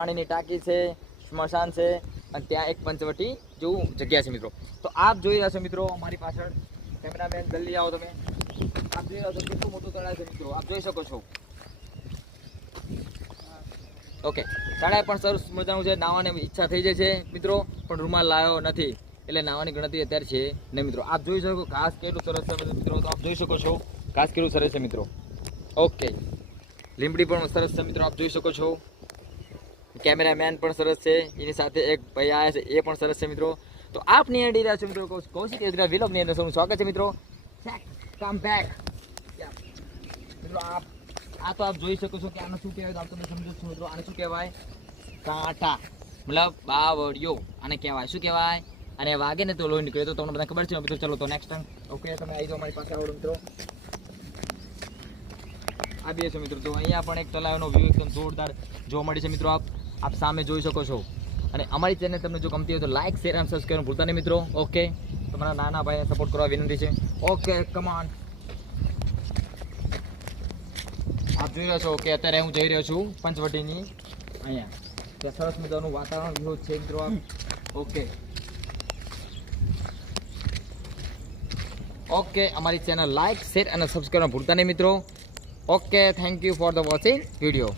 પાણીની ટાંકી છે, સ્મશાન છે અને ત્યાં એક પંચવટી જેવું જગ્યા છે મિત્રો. તો આપ જોઈ રહ્યા છો મિત્રો મારી પાછળ કેમેરામેન જલ્દી આવો તમે. આપ જોઈ રહ્યા છો કેટલું મોટું તળાવ છે મિત્રો. આપ જોઈ શકો છો. ઓકે. તળાવ પણ સરસ મજાનું છે. નાવાની ઈચ્છા થઈ જાય છે મિત્રો, પણ રૂમાલ લાવ્યો નથી. એટલે નાવાની ગણતરી અત્યારે છે ને મિત્રો. આપ જોઈ શકો ઘાસ કેટલું સરસ છે મિત્રો. તો આપ જોઈ શકો છો ઘાસ કેટલું સરસ છે મિત્રો. ઓકે. લીમડી પણ સરસ છે મિત્રો. આપ જોઈ શકો છો. કેમેરામેન પણ સરસ છે. એની સાથે એક ભાઈ આવ્યા છે, એ પણ સરસ છે મિત્રો. તો આપ નિહાળી રહ્યા છો મિત્રો કૌશિક યોજના વિલોગની અંદર સૌનું સ્વાગત છે મિત્રો. કમ બેક મિત્રો, આપ આ તો આપ જોઈ શકો છો કે આને શું કહેવાય આપ તમે સમજો છો મિત્રો. આને શું કહેવાય? કાંટા. મતલબ બાવળિયો. આને કહેવાય. શું કહેવાય? અને વાગે ને તો લોહી નીકળે તો તમને બધા ખબર છે મિત્રો. ચલો તો નેક્સ્ટ ટાઈમ ઓકે તમે આવી જાઓ મારી પાસે આવડો મિત્રો. આ બે છે મિત્રો. તો અહીંયા પણ એક તલાવનો વ્યૂ એકદમ જોરદાર જોવા મળે છે મિત્રો આપ. આપ સામે જોઈ શકો છો. અને અમારી ચેનલ તમને જો ગમતી હોય તો લાઇક શેર અને સબસ્ક્રાઈબ ભૂલતા નહીં મિત્રો. ઓકે તમારા નાના ભાઈને સપોર્ટ કરવા વિનંતી છે. ઓકે કમાન આપ જોઈ રહ્યા છો કે અત્યારે હું જઈ રહ્યો છું પંચવટીની. અહીંયા. ત્યાં સરસ મજાનું વાતાવરણ વ્યૂ છે મિત્રો ઓકે ઓકે અમારી ચેનલ લાઇક શેર અને સબસ્ક્રાઈબ ભૂલતા નહીં મિત્રો. Okay thank you for the watching video